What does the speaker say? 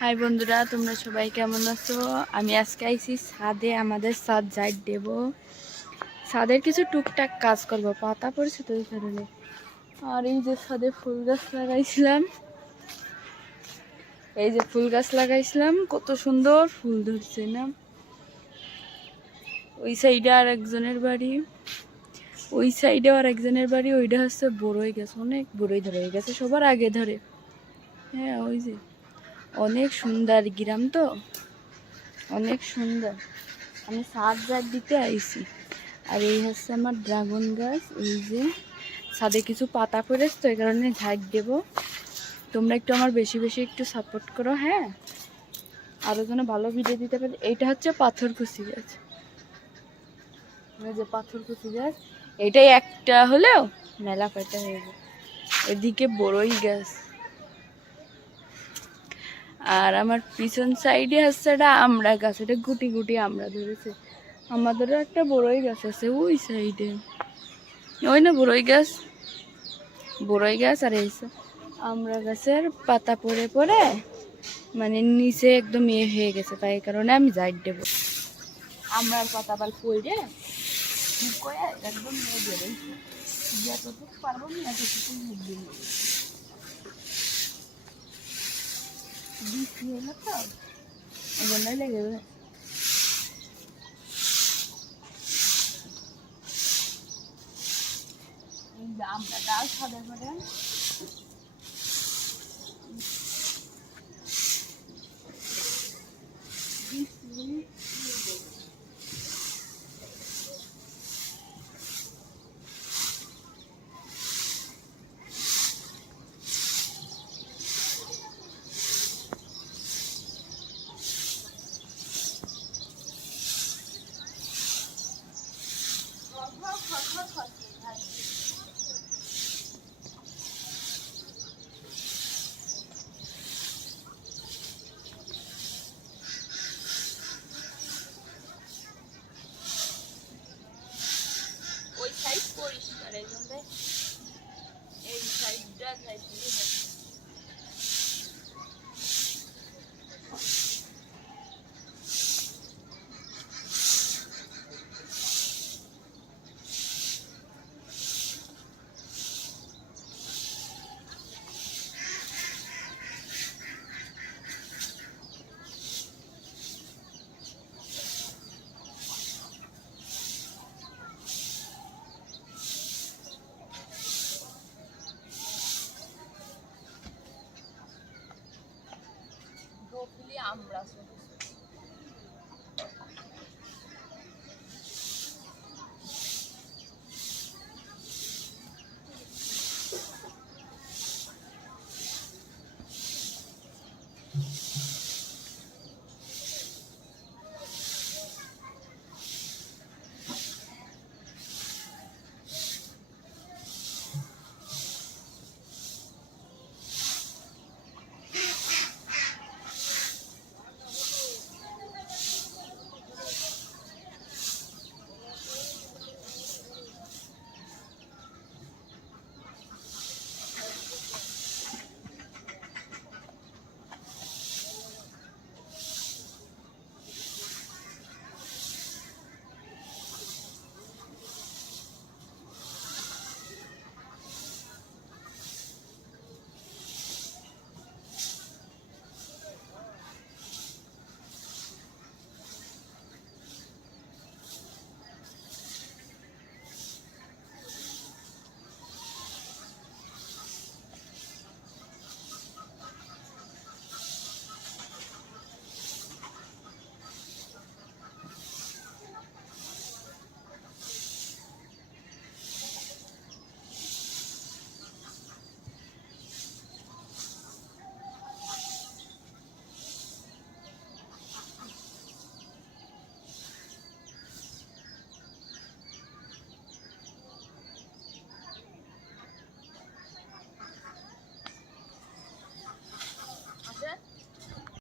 High বন্ধুরা, তোমরা সবাই কেমন আছো? আমি আজকে আইছি ছাদে, আমাদের ছাদ ঝাড় দেব। ছাদের কিছু টুকটাক কাজ করব, পাতা পড়েছে তো এই কারণে। আর এই যে ছাদে ফুল গাছ লাগাইছিলাম, কত সুন্দর ফুল ধরছে না। ওই সাইডে আর একজনের বাড়ি, ওইটা হচ্ছে বড়ই গাছ, অনেক বড়ই ধরে গেছে, সবার আগে ধরে। হ্যাঁ, ওই যে অনেক সুন্দর গ্রাম তো, অনেক সুন্দর। আমি ছাদ ঝাড় দিতে আইছি। আর এই হচ্ছে আমার ড্রাগন গাছ। এই যে ছাদে কিছু পাতা পড়েছে তো, এই কারণে ঝাড় দেবো। তোমরা একটু আমার বেশি বেশি একটু সাপোর্ট করো, হ্যাঁ, আরও যেন ভালো ভিডিও দিতে পারি। এইটা হচ্ছে পাথরকুচি গাছ, যে পাথরকুচি গাছ, এইটাই একটা হলেও মেলা পাতা হয়ে যায়। এদিকে বড়ই গাছ, আর আমার পিছন সাইডে হচ্ছে একটা আমড়া গাছ, এটা গুটি গুটি আমড়া ধরেছে। আমাদেরও একটা বড়ই গাছ আছে ওই সাইডে, ওই না বড়ই গাছ। আর এই আমড়া গাছের পাতা পড়ে পড়ে মানে নিচে একদম হয়ে গেছে, তাই কারণে আমি ঝাড় দেবো। আমড়ার পাতা আবার পড়ে একদম বেরোইছে, যতটুকু পারবো না এতটুকু বৃষ্টি হলো তো, এই জন্যই লেগে যাবে। আমরা ডাল ছাদের পরে ওই সাইড পরিষ্কার, এই জন্য এই সাইডটা আমরা